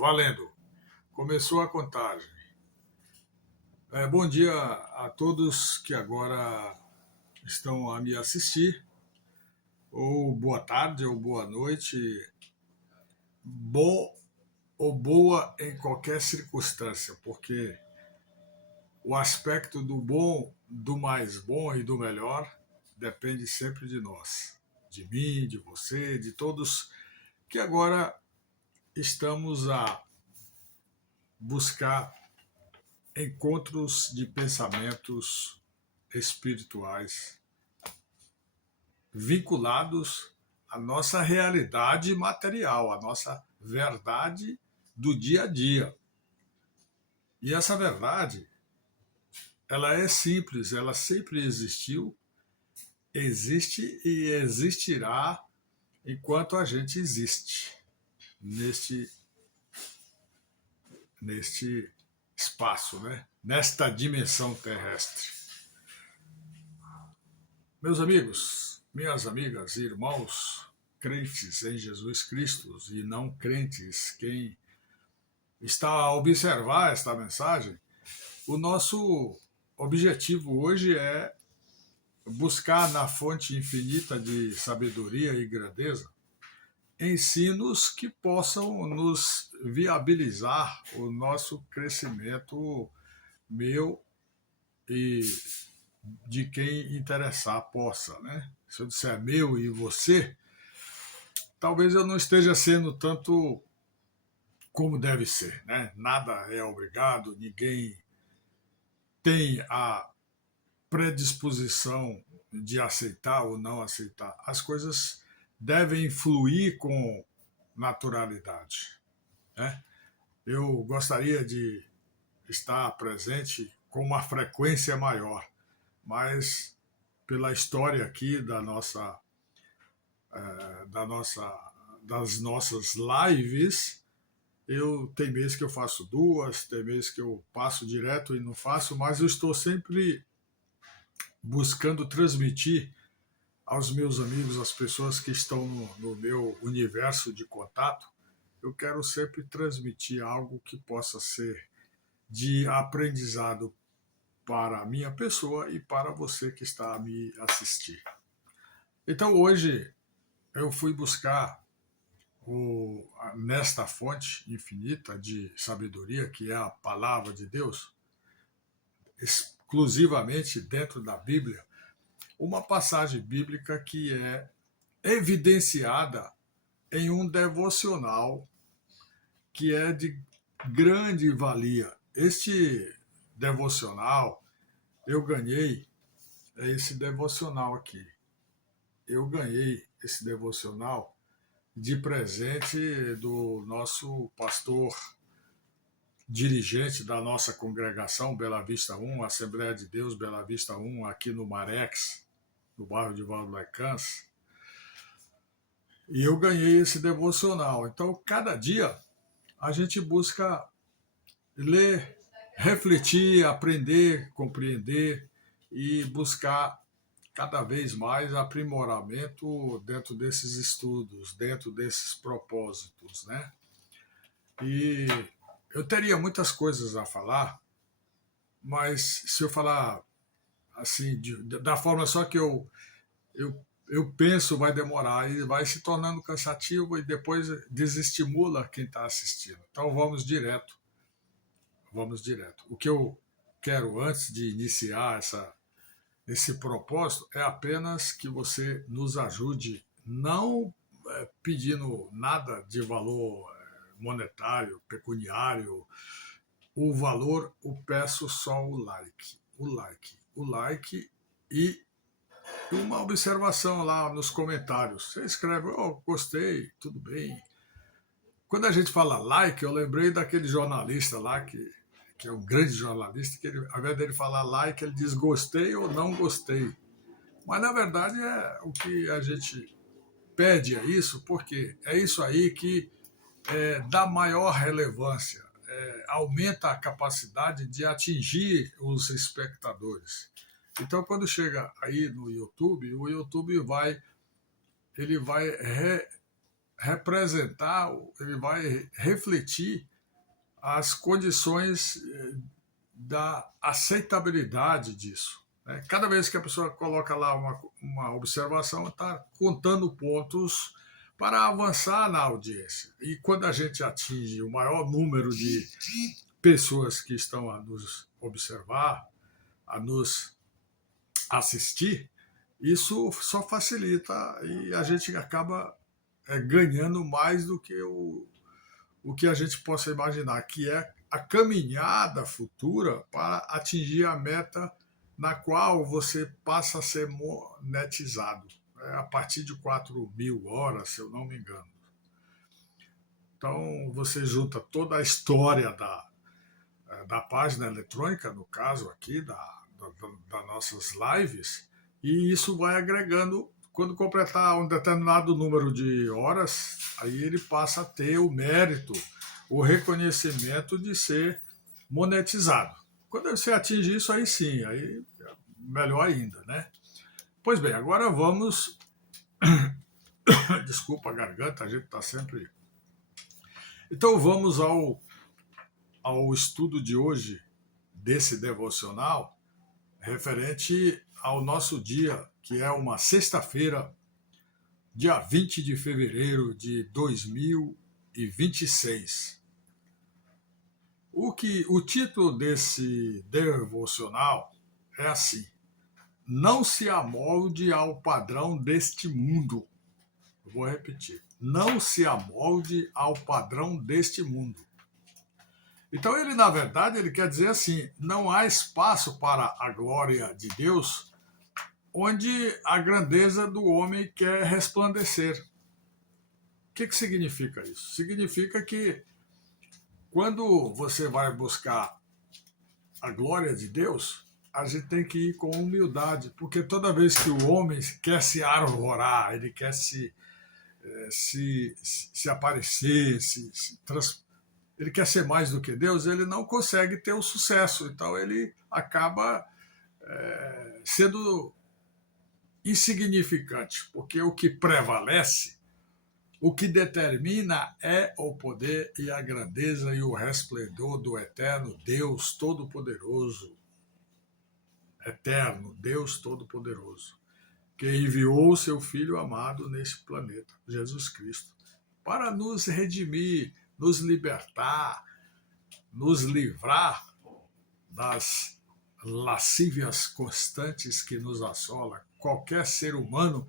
Valendo. Começou a contagem. Bom dia a todos que agora estão a me assistir, ou boa tarde, ou boa noite, bom ou boa em qualquer circunstância, porque o aspecto do bom, do mais bom e do melhor depende sempre de nós, de mim, de você, de todos que agora estamos a buscar encontros de pensamentos espirituais vinculados à nossa realidade material, à nossa verdade do dia a dia. E essa verdade, ela é simples, ela sempre existiu, existe e existirá enquanto a gente existe neste espaço, né? Nesta dimensão terrestre. Meus amigos, minhas amigas e irmãos, crentes em Jesus Cristo e não crentes, quem está a observar esta mensagem, o nosso objetivo hoje é buscar na fonte infinita de sabedoria e grandeza ensinos que possam nos viabilizar o nosso crescimento, meu e de quem interessar possa, né? Se eu disser meu e você, talvez eu não esteja sendo tanto como deve ser, né? Nada é obrigado, ninguém tem a predisposição de aceitar ou não aceitar. As coisas devem fluir com naturalidade, né? Eu gostaria de estar presente com uma frequência maior, mas pela história aqui das nossas lives, tem mês que eu faço duas, tem mês que eu passo direto e não faço, mas eu estou sempre buscando transmitir aos meus amigos, às pessoas que estão no meu universo de contato, eu quero sempre transmitir algo que possa ser de aprendizado para a minha pessoa e para você que está a me assistir. Então hoje eu fui buscar nesta fonte infinita de sabedoria, que é a palavra de Deus, exclusivamente dentro da Bíblia, uma passagem bíblica que é evidenciada em um devocional que é de grande valia. Este devocional, eu ganhei esse devocional aqui. Eu ganhei esse devocional de presente do nosso pastor dirigente da nossa congregação Bela Vista 1, Assembleia de Deus Bela Vista 1, aqui no Marex, no bairro de Valdecans. E eu ganhei esse devocional. Então, cada dia a gente busca ler, refletir, aprender, compreender e buscar cada vez mais aprimoramento dentro desses estudos, dentro desses propósitos, né? E eu teria muitas coisas a falar, mas se eu falar assim, da forma só que eu penso, vai demorar e vai se tornando cansativo e depois desestimula quem está assistindo. Então vamos direto. O que eu quero antes de iniciar esse propósito é apenas que você nos ajude, não pedindo nada de valor monetário, pecuniário. O valor, eu peço só o like e uma observação lá nos comentários. Você escreve, gostei, tudo bem. Quando a gente fala like, eu lembrei daquele jornalista lá, que é um grande jornalista, que ele, ao invés dele falar like, ele diz gostei ou não gostei. Mas, na verdade, é o que a gente pede a isso, porque é isso aí que dá maior relevância, aumenta a capacidade de atingir os espectadores. Então, quando chega aí no YouTube, o YouTube vai representar, ele vai refletir as condições da aceitabilidade disso. Né? Cada vez que a pessoa coloca lá uma observação, está contando pontos para avançar na audiência. E quando a gente atinge o maior número de pessoas que estão a nos observar, a nos assistir, isso só facilita e a gente acaba ganhando mais do que o que a gente possa imaginar, que é a caminhada futura para atingir a meta na qual você passa a ser monetizado, a partir de 4.000 horas, se eu não me engano. Então, você junta toda a história da página eletrônica, no caso aqui, das nossas lives, e isso vai agregando. Quando completar um determinado número de horas, aí ele passa a ter o mérito, o reconhecimento de ser monetizado. Quando você atinge isso, aí sim, aí melhor ainda, né? Pois bem, agora vamos... Desculpa a garganta, a gente está sempre... Então vamos ao estudo de hoje, desse devocional, referente ao nosso dia, que é uma sexta-feira, dia 20 de fevereiro de 2026. O título desse devocional é assim: não se amolde ao padrão deste mundo. Eu vou repetir: não se amolde ao padrão deste mundo. Então ele, na verdade, ele quer dizer assim: não há espaço para a glória de Deus onde a grandeza do homem quer resplandecer. O que significa isso? Significa que quando você vai buscar a glória de Deus, a gente tem que ir com humildade, porque toda vez que o homem quer se arvorar, ele quer se aparecer, ele quer ser mais do que Deus, ele não consegue ter o sucesso. Então ele acaba sendo insignificante, porque o que prevalece, o que determina é o poder e a grandeza e o resplendor do eterno Deus Todo-Poderoso. Eterno Deus Todo-Poderoso, que enviou o seu Filho amado neste planeta, Jesus Cristo, para nos redimir, nos libertar, nos livrar das lascívias constantes que nos assolam. Qualquer ser humano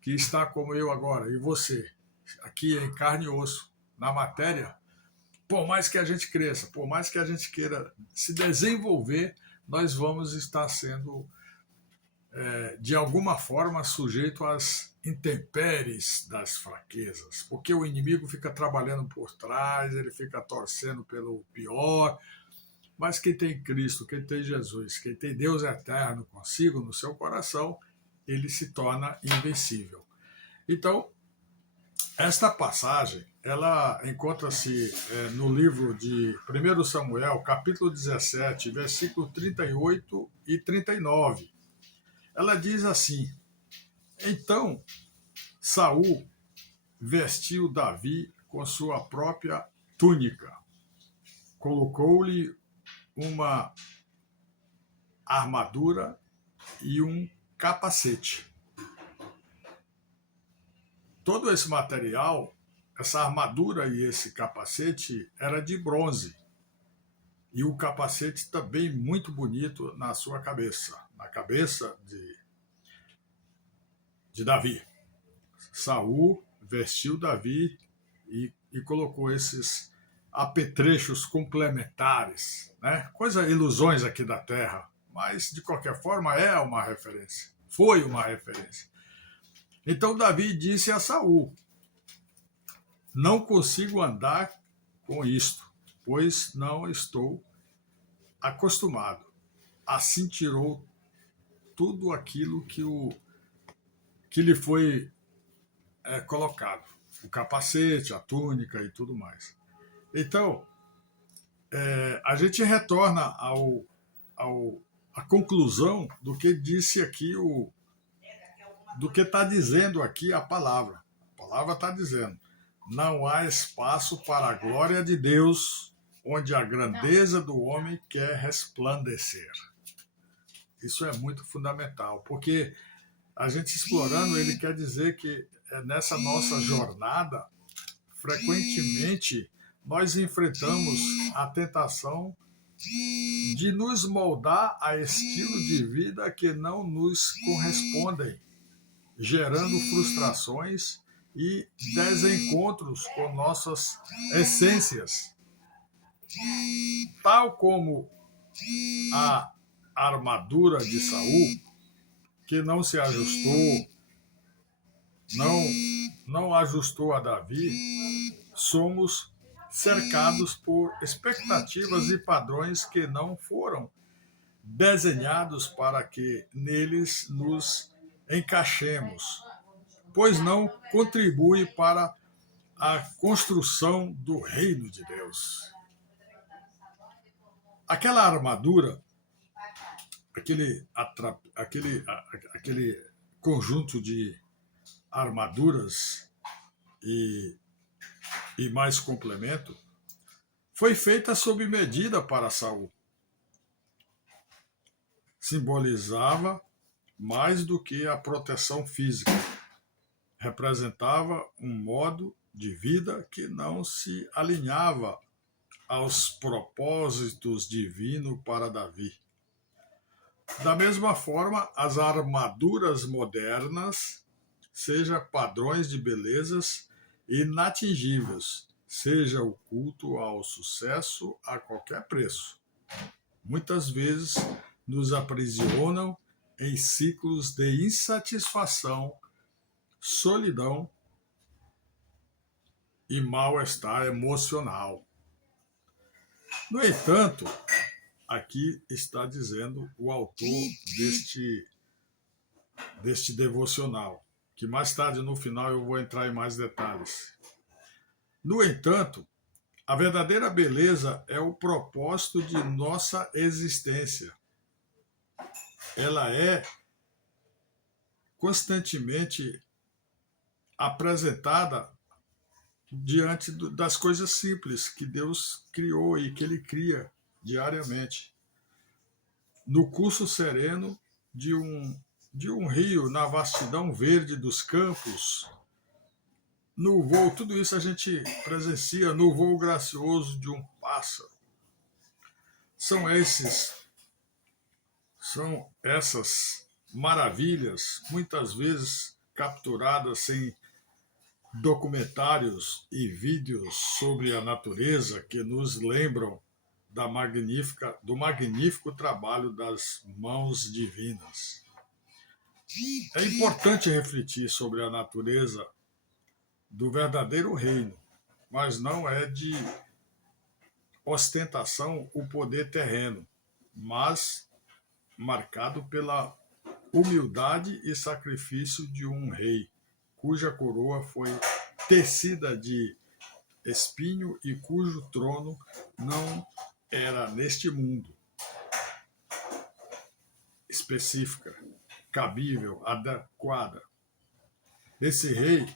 que está como eu agora, e você, aqui em carne e osso, na matéria, por mais que a gente cresça, por mais que a gente queira se desenvolver, nós vamos estar sendo, de alguma forma, sujeito às intempéries das fraquezas, porque o inimigo fica trabalhando por trás, ele fica torcendo pelo pior. Mas quem tem Cristo, quem tem Jesus, quem tem Deus eterno consigo no seu coração, ele se torna invencível. Então, esta passagem, ela encontra-se no livro de 1 Samuel, capítulo 17, versículo 38 e 39. Ela diz assim: então Saul vestiu Davi com sua própria túnica, colocou-lhe uma armadura e um capacete. Todo esse material, essa armadura e esse capacete, era de bronze. E o capacete também muito bonito na sua cabeça, na cabeça de Davi. Saul vestiu Davi e colocou esses apetrechos complementares, né? Ilusões aqui da Terra, mas de qualquer forma é uma referência, foi uma referência. Então Davi disse a Saul: não consigo andar com isto, pois não estou acostumado. Assim tirou tudo aquilo que lhe foi colocado, o capacete, a túnica e tudo mais. Então, a gente retorna à conclusão do que disse aqui, do que está dizendo aqui a palavra. A palavra está dizendo: não há espaço para a glória de Deus, onde a grandeza do homem quer resplandecer. Isso é muito fundamental, porque a gente explorando, ele quer dizer que nessa nossa jornada, frequentemente, nós enfrentamos a tentação de nos moldar a estilo de vida que não nos correspondem, gerando frustrações e desencontros com nossas essências, tal como a armadura de Saul, que não se ajustou, não ajustou a Davi. Somos cercados por expectativas e padrões que não foram desenhados para que neles nos encaixemos, pois não contribui para a construção do reino de Deus. Aquela armadura, aquele conjunto de armaduras e mais complemento, foi feita sob medida para Saul. Simbolizava mais do que a proteção física. Representava um modo de vida que não se alinhava aos propósitos divinos para Davi. Da mesma forma, as armaduras modernas, seja padrões de belezas inatingíveis, seja o culto ao sucesso a qualquer preço, muitas vezes nos aprisionam em ciclos de insatisfação, solidão e mal-estar emocional. No entanto, aqui está dizendo o autor deste devocional, que mais tarde no final eu vou entrar em mais detalhes. No entanto, a verdadeira beleza é o propósito de nossa existência. Ela é constantemente apresentada diante das coisas simples que Deus criou e que Ele cria diariamente. No curso sereno de um rio, na vastidão verde dos campos, no voo, tudo isso a gente presencia no voo gracioso de um pássaro. São essas maravilhas, muitas vezes capturadas em documentários e vídeos sobre a natureza, que nos lembram do magnífico trabalho das mãos divinas. É importante refletir sobre a natureza do verdadeiro reino, mas não é de ostentação o poder terreno, mas marcado pela humildade e sacrifício de um rei, cuja coroa foi tecida de espinho e cujo trono não era neste mundo, específica, cabível, adequada. Esse rei,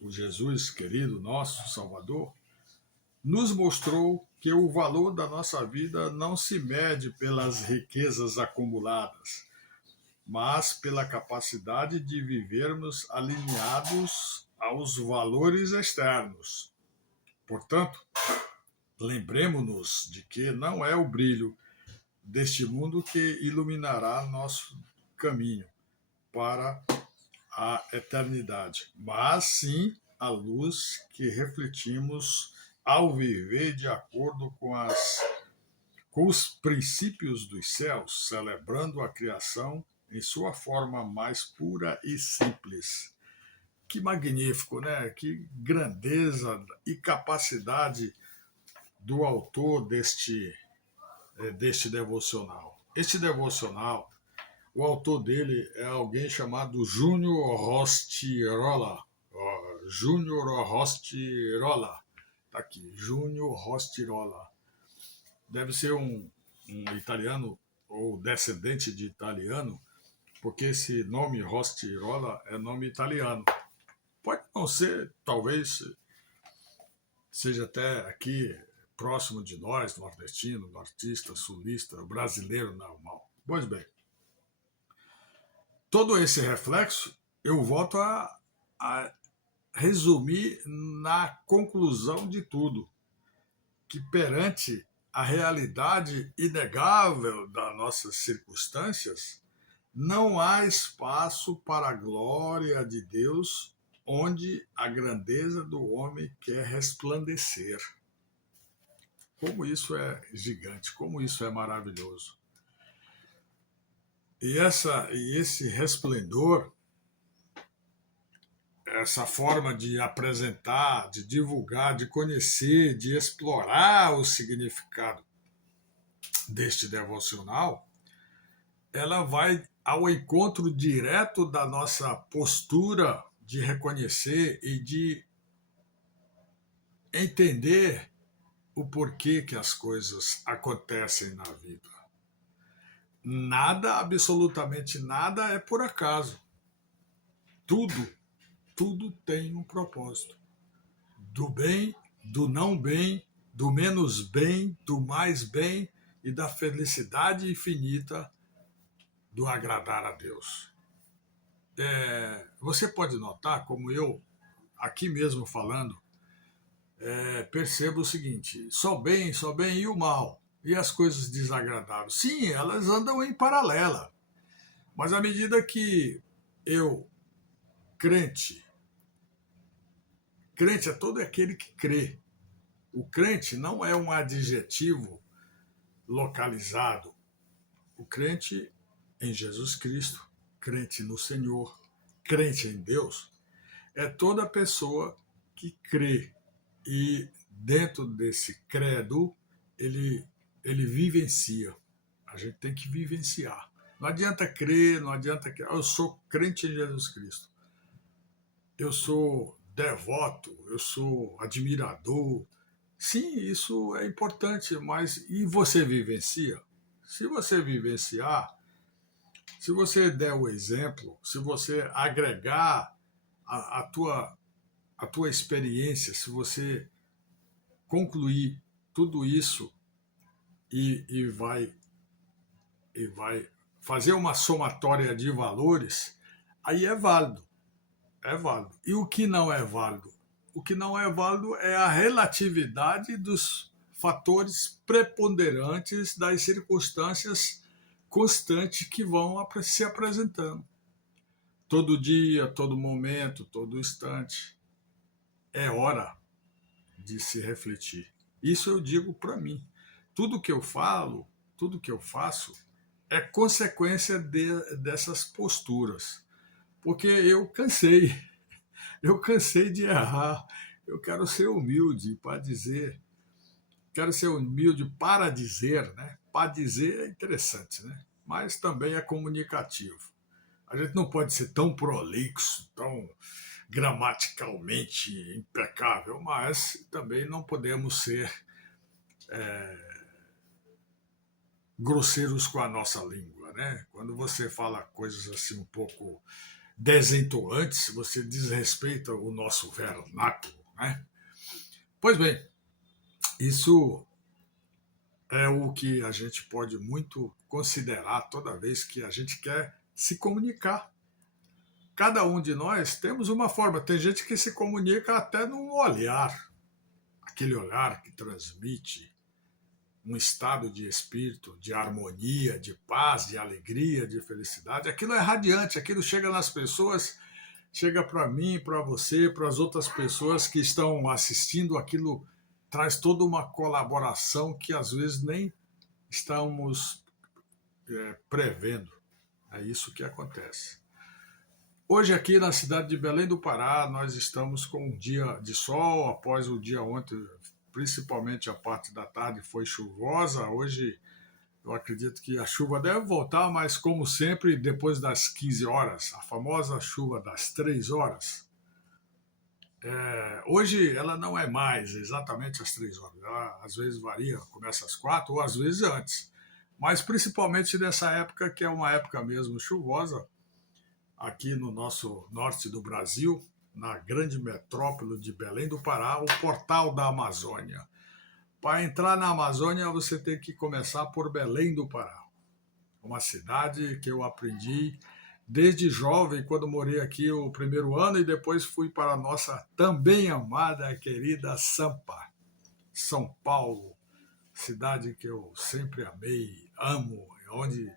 o Jesus querido, nosso Salvador, nos mostrou que o valor da nossa vida não se mede pelas riquezas acumuladas, mas pela capacidade de vivermos alinhados aos valores externos. Portanto, lembremos-nos de que não é o brilho deste mundo que iluminará nosso caminho para a eternidade, mas sim a luz que refletimos ao viver de acordo com os princípios dos céus, celebrando a criação em sua forma mais pura e simples. Que magnífico, né? Que grandeza e capacidade do autor deste devocional. Este devocional, o autor dele é alguém chamado Júnior Rostirola. Júnior Rostirola. Está aqui, Júnior Rostirola. Deve ser um italiano ou descendente de italiano, porque esse nome Rostirola é nome italiano. não ser, talvez, seja até aqui próximo de nós, nordestino, nortista, sulista, brasileiro normal. Pois bem, todo esse reflexo eu volto a resumir na conclusão de tudo, que perante a realidade inegável das nossas circunstâncias, não há espaço para a glória de Deus onde a grandeza do homem quer resplandecer. Como isso é gigante, como isso é maravilhoso. E esse resplendor, essa forma de apresentar, de divulgar, de conhecer, de explorar o significado deste devocional, ela vai ao encontro direto da nossa postura de reconhecer e de entender o porquê que as coisas acontecem na vida. Nada, absolutamente nada é por acaso. Tudo tem um propósito. Do bem, do não bem, do menos bem, do mais bem e da felicidade infinita do agradar a Deus. Você pode notar, como eu, aqui mesmo falando, percebo o seguinte: só bem e o mal. E as coisas desagradáveis. Sim, elas andam em paralela. Mas à medida que eu, crente é todo aquele que crê. O crente não é um adjetivo localizado. O crente em Jesus Cristo, crente no Senhor, crente em Deus, é toda pessoa que crê. E dentro desse credo, ele vivencia. A gente tem que vivenciar. Não adianta crer, não adianta crer. Eu sou crente em Jesus Cristo. Eu sou devoto, eu sou admirador. Sim, isso é importante, mas e você vivencia? Se você vivenciar, se você der o exemplo, se você agregar a tua experiência, se você concluir tudo isso e vai fazer uma somatória de valores, aí é válido. É válido. E o que não é válido? O que não é válido é a relatividade dos fatores preponderantes das circunstâncias constantes que vão se apresentando. Todo dia, todo momento, todo instante. É hora de se refletir. Isso eu digo para mim. Tudo que eu falo, tudo que eu faço, é consequência dessas posturas. Porque eu cansei de errar. Eu quero ser humilde para dizer, quero ser humilde para dizer, né? Para dizer é interessante, né? Mas também é comunicativo. A gente não pode ser tão prolixo, tão gramaticalmente impecável, mas também não podemos ser grosseiros com a nossa língua, né? Quando você fala coisas assim um pouco desentoantes, você desrespeita o nosso vernáculo, né? Pois bem, isso é o que a gente pode muito considerar toda vez que a gente quer se comunicar. Cada um de nós temos uma forma. Tem gente que se comunica até num olhar, aquele olhar que transmite um estado de espírito, de harmonia, de paz, de alegria, de felicidade. Aquilo é radiante, aquilo chega nas pessoas, chega para mim, para você, para as outras pessoas que estão assistindo, aquilo traz toda uma colaboração que às vezes nem estamos prevendo. É isso que acontece. Hoje aqui na cidade de Belém do Pará, nós estamos com um dia de sol, após o dia ontem, principalmente a parte da tarde foi chuvosa. Hoje eu acredito que a chuva deve voltar, mas como sempre, depois das 15 horas, a famosa chuva das 3 horas. Hoje ela não é mais exatamente às 3 horas, ela às vezes varia, começa às 4 ou às vezes antes. Mas principalmente nessa época, que é uma época mesmo chuvosa, aqui no nosso norte do Brasil, na grande metrópole de Belém do Pará, o Portal da Amazônia. Para entrar na Amazônia, você tem que começar por Belém do Pará, uma cidade que eu aprendi desde jovem, quando morei aqui o primeiro ano, e depois fui para a nossa também amada, querida Sampa, São Paulo, cidade que eu sempre amei, amo, onde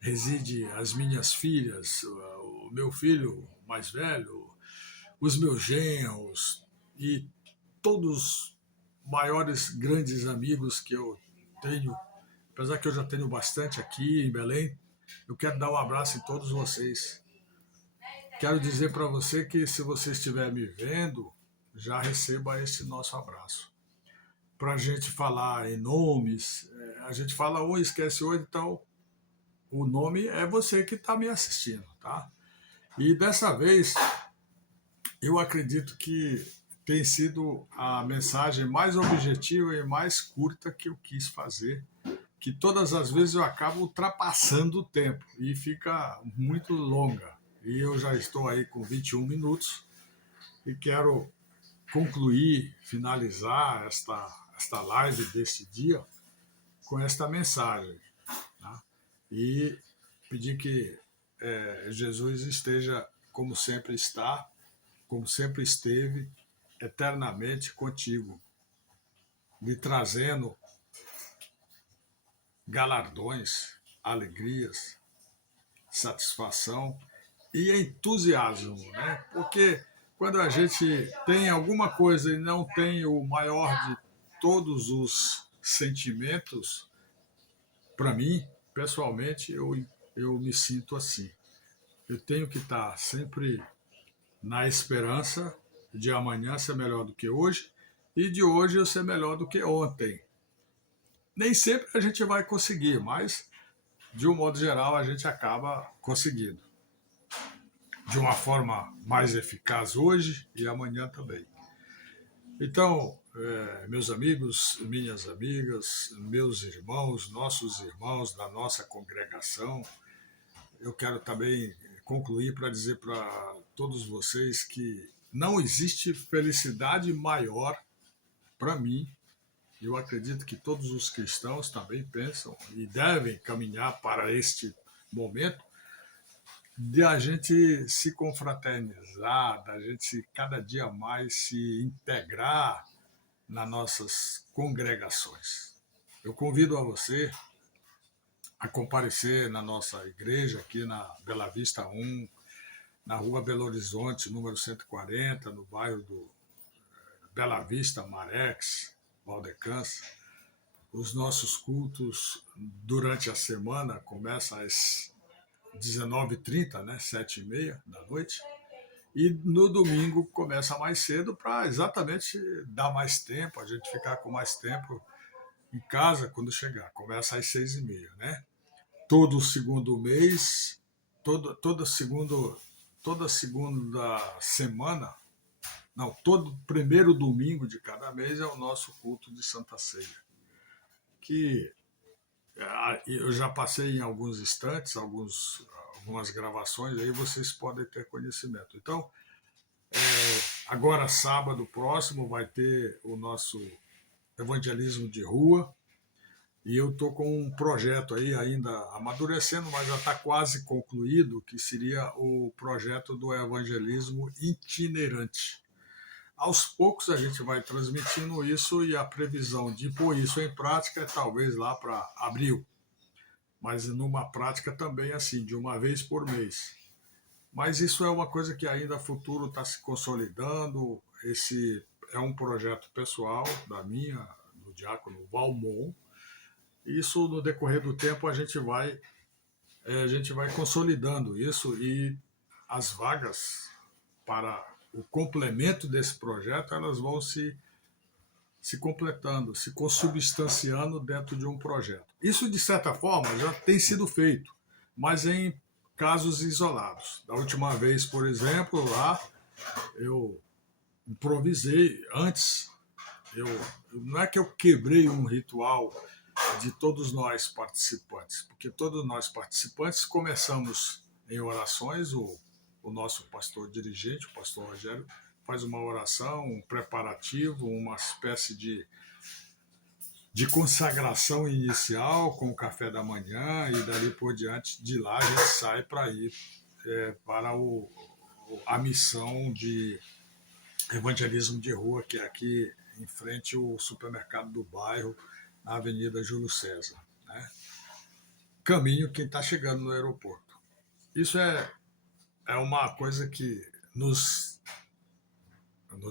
reside as minhas filhas, o meu filho mais velho, os meus genros e todos os maiores grandes amigos que eu tenho, apesar que eu já tenho bastante aqui em Belém. Eu quero dar um abraço em todos vocês. Quero dizer para você que, se você estiver me vendo, já receba esse nosso abraço. Para a gente falar em nomes, a gente fala um, esquece outro, então o nome é você que está me assistindo, tá? E dessa vez, eu acredito que tem sido a mensagem mais objetiva e mais curta que eu quis fazer, que todas as vezes eu acabo ultrapassando o tempo e fica muito longa. E eu já estou aí com 21 minutos e quero concluir, finalizar esta live deste dia com esta mensagem. Tá? E pedir que Jesus esteja, como sempre está, como sempre esteve, eternamente contigo, lhe trazendo galardões, alegrias, satisfação e entusiasmo, né? Porque quando a gente tem alguma coisa e não tem o maior de todos os sentimentos, para mim, pessoalmente, eu me sinto assim. Eu tenho que estar sempre na esperança de amanhã ser melhor do que hoje e de hoje eu ser melhor do que ontem. Nem sempre a gente vai conseguir, mas, de um modo geral, a gente acaba conseguindo. De uma forma mais eficaz hoje e amanhã também. Então, meus amigos, minhas amigas, meus irmãos, nossos irmãos da nossa congregação, eu quero também concluir para dizer para todos vocês que não existe felicidade maior para mim. Eu acredito que todos os cristãos também pensam e devem caminhar para este momento de a gente se confraternizar, da gente cada dia mais se integrar nas nossas congregações. Eu convido a você a comparecer na nossa igreja aqui na Bela Vista 1, na rua Belo Horizonte, número 140, no bairro do Bela Vista, Marex, Valdecans. Os nossos cultos durante a semana começam às 19h30, né, 7h30 da noite. E no domingo começa mais cedo para exatamente dar mais tempo, a gente ficar com mais tempo em casa quando chegar. Começa às 6h30, né? Todo segundo mês, toda segunda semana, não, todo primeiro domingo de cada mês é o nosso culto de Santa Ceia. Que eu já passei em alguns instantes, algumas gravações, aí vocês podem ter conhecimento. Então, agora sábado próximo vai ter o nosso evangelismo de rua, e eu estou com um projeto aí ainda amadurecendo, mas já está quase concluído, que seria o projeto do evangelismo itinerante. Aos poucos a gente vai transmitindo isso e a previsão de pôr isso em prática é talvez lá para abril. Mas numa prática também assim, de uma vez por mês. Mas isso é uma coisa que ainda futuro está se consolidando. Esse é um projeto pessoal do diácono Valmon. Isso, no decorrer do tempo, a gente vai consolidando isso, e as vagas para o complemento desse projeto, elas vão se completando, se consubstanciando dentro de um projeto. Isso, de certa forma, já tem sido feito, mas em casos isolados. Da última vez, por exemplo, lá eu improvisei antes. Não é que eu quebrei um ritual de todos nós participantes, porque todos nós participantes começamos em orações, o nosso pastor dirigente, o pastor Rogério, faz uma oração, um preparativo, uma espécie de consagração inicial com o café da manhã e dali por diante, de lá a gente sai para ir para a missão de evangelismo de rua, que é aqui em frente ao supermercado do bairro, na Avenida Júlio César. Né? Caminho quem está chegando no aeroporto. Isso é uma coisa que nos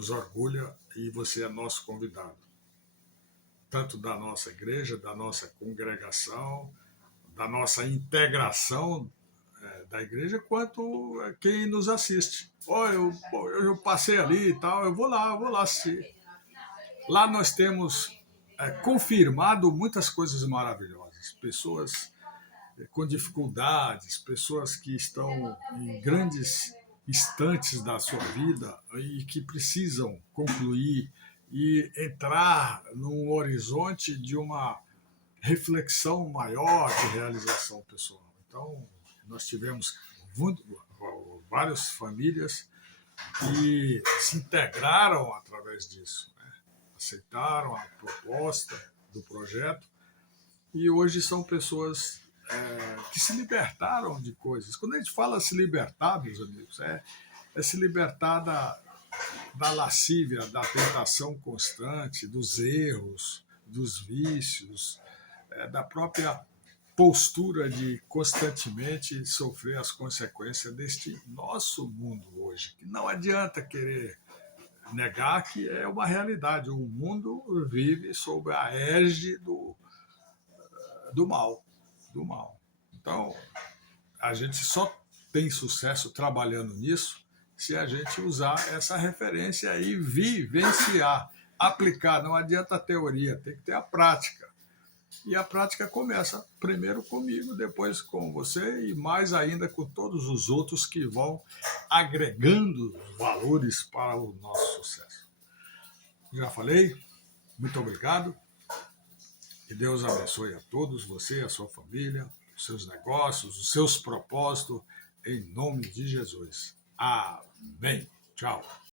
orgulha e você é nosso convidado. Tanto da nossa igreja, da nossa congregação, da nossa integração da igreja, quanto quem nos assiste. Eu passei ali e tal, eu vou lá assistir. Lá nós temos confirmado muitas coisas maravilhosas. Pessoas com dificuldades, pessoas que estão em grandes instantes da sua vida e que precisam concluir e entrar num horizonte de uma reflexão maior de realização pessoal. Então, nós tivemos várias famílias que se integraram através disso, né? Aceitaram a proposta do projeto e hoje são pessoas que se libertaram de coisas. Quando a gente fala se libertar, meus amigos, é se libertar da lascívia, da tentação constante, dos erros, dos vícios, da própria postura de constantemente sofrer as consequências deste nosso mundo hoje. Não adianta querer negar que é uma realidade. O mundo vive sob a égide do mal. Do mal. Então, a gente só tem sucesso trabalhando nisso se a gente usar essa referência e vivenciar, aplicar. Não adianta a teoria, tem que ter a prática. E a prática começa primeiro comigo, depois com você e mais ainda com todos os outros que vão agregando valores para o nosso sucesso. Já falei, muito obrigado. Que Deus abençoe a todos, você, a sua família, os seus negócios, os seus propósitos, em nome de Jesus. Amém. Tchau.